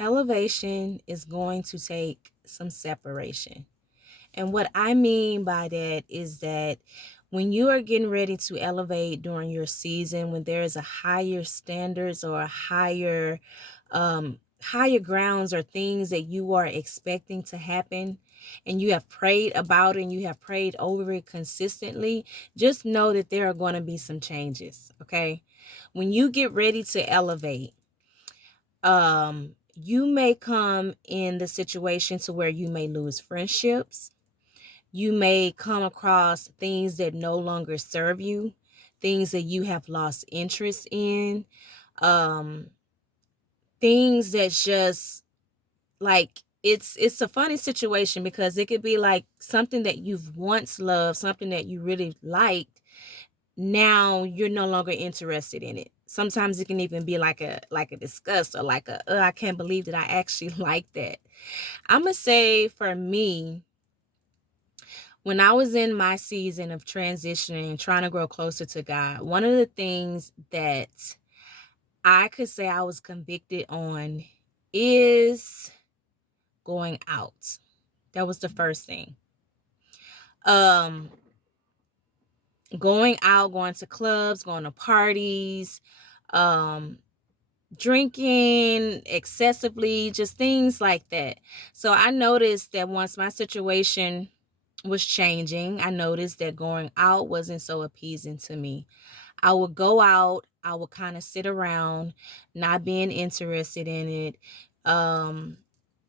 Elevation is going to take some separation. And what I mean by that is that when you are getting ready to elevate during your season, when there is a higher standards or a higher grounds or things that you are expecting to happen, and you have prayed about it and you have prayed over it consistently, just know that there are going to be some changes. Okay. When you get ready to elevate, you may come in the situation to where you may lose friendships. You may come across things that no longer serve you, things that you have lost interest in, um, things that just like it's a funny situation because it could be like something that you've once loved, something that you really liked. Now you're no longer interested in it. Sometimes it can even be like a disgust or like a I can't believe that I actually like that. I'm gonna say for me, when I was in my season of transitioning and trying to grow closer to God, one of the things that I could say I was convicted on is going out. That was the first thing. Um, Going out, going to clubs, going to parties, um, drinking excessively, just things like that. So I noticed that once my situation was changing, I noticed that going out wasn't so appeasing to me. I would go out, I would kind of sit around, not being interested in it, um,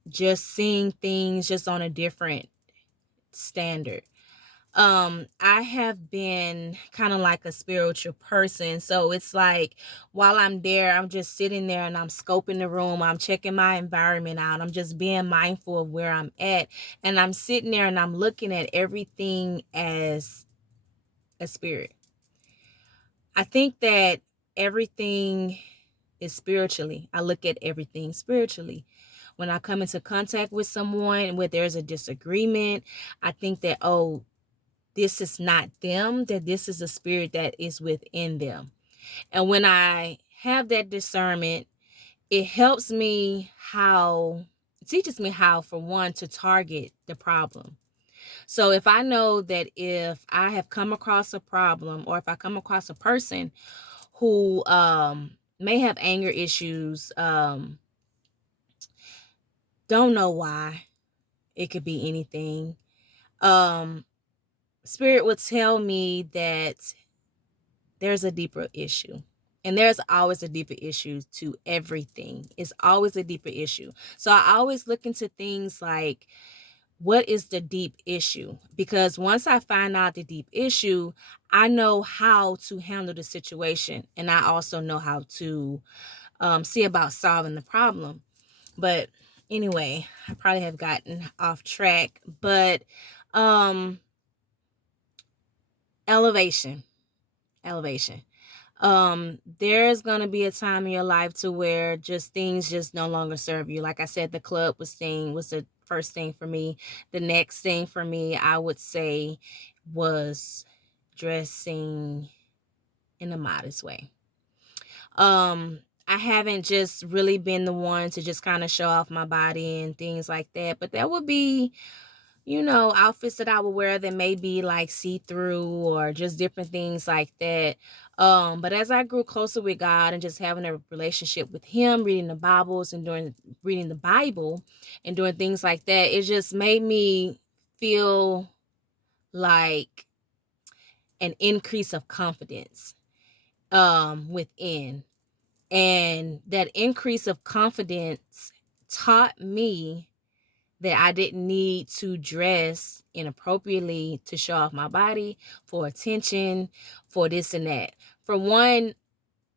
just seeing things just on a different standard. I have been kind of like a spiritual person, so it's like while I'm there, I'm just sitting there and I'm scoping the room, I'm checking my environment out, I'm just being mindful of where I'm at, and I'm sitting there and I'm looking at everything as a spirit. I think that everything is spiritually. I look at everything spiritually. When I come into contact with someone where there's a disagreement, I think that, oh, this is not them, that this is a spirit that is within them. And when I have that discernment, it helps me how, it teaches me how, for one, to target the problem. So if I know that if I have come across a problem or if I come across a person who may have anger issues, don't know why, it could be anything. Um, Spirit would tell me that there's a deeper issue. And there's always a deeper issue to everything. It's always a deeper issue. So I always look into things like, what is the deep issue? Because once I find out the deep issue, I know how to handle the situation. And I also know how to see about solving the problem. But anyway, I probably have gotten off track. But um, elevation, elevation. There's gonna be a time in your life to where just things just no longer serve you. Like I said, the club was the first thing for me. The next thing for me, I would say, was dressing in a modest way. I haven't just really been the one to just kind of show off my body and things like that, but there would be, outfits that I would wear that may be like see-through or just different things like that. But as I grew closer with God and just having a relationship with Him, reading the Bible and doing things like that, it just made me feel like an increase of confidence within. And that increase of confidence taught me that I didn't need to dress inappropriately to show off my body, for attention, for this and that. For one,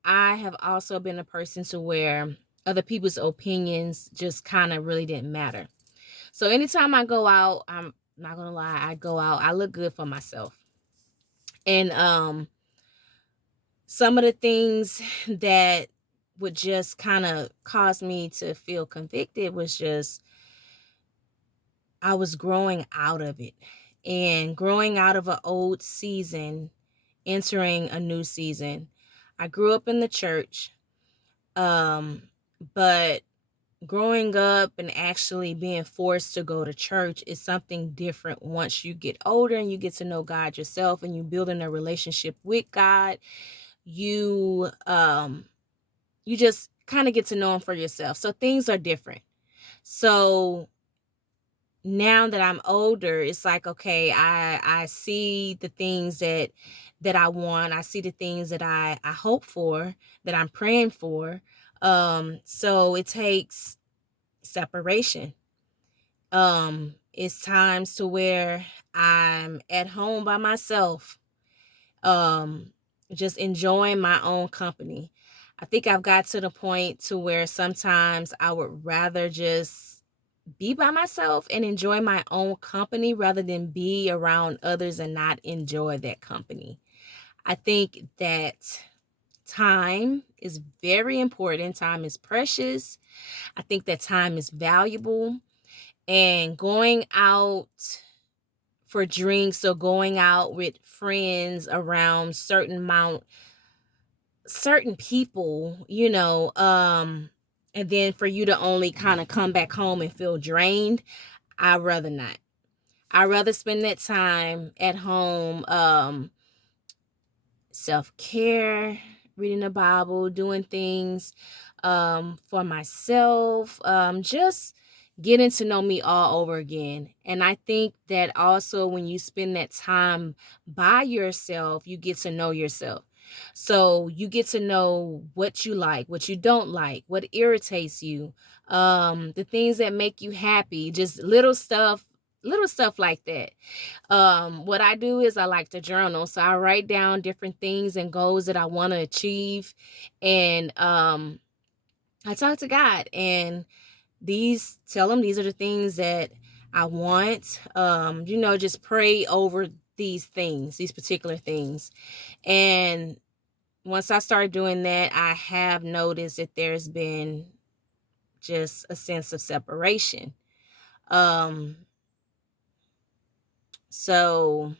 I have also been a person to where other people's opinions just kind of really didn't matter. So anytime I go out, I'm not gonna lie, I go out, I look good for myself. And some of the things that would just kind of cause me to feel convicted was just I was growing out of it, and growing out of an old season, entering a new season. I grew up in the church, um, but growing up and actually being forced to go to church is something different once you get older and you get to know God yourself and you building a relationship with God. You just kind of get to know him for yourself. So things are different. So now that I'm older, it's like, okay, I see the things that I want. I see the things that I hope for, that I'm praying for. So it takes separation. It's times to where I'm at home by myself, um just enjoying my own company. I think I've got to the point to where sometimes I would rather just be by myself and enjoy my own company rather than be around others and not enjoy that company. I think that time is very important. Time is precious. I think that time is valuable, and going out for drinks or going out with friends around certain people, and then for you to only kind of come back home and feel drained, I'd rather not. I'd rather spend that time at home, self-care, reading the Bible, doing things for myself, just getting to know me all over again. And I think that also when you spend that time by yourself, you get to know yourself. So you get to know what you like, what you don't like, what irritates you, the things that make you happy, just little stuff like that. What I do is I like to journal. So I write down different things and goals that I want to achieve. And I talk to God and tell him these are the things that I want. Just pray over these things, these particular things. And once I start doing that, I have noticed that there's been just a sense of separation. Um, so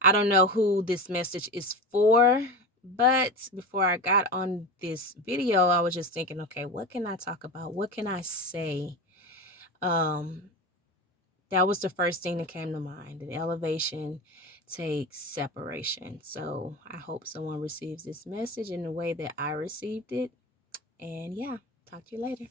I don't know who this message is for, but before I got on this video, I was just thinking, okay, what can I talk about? What can I say? Um, that was the first thing that came to mind. That elevation takes separation. So I hope someone receives this message in the way that I received it. And yeah, talk to you later.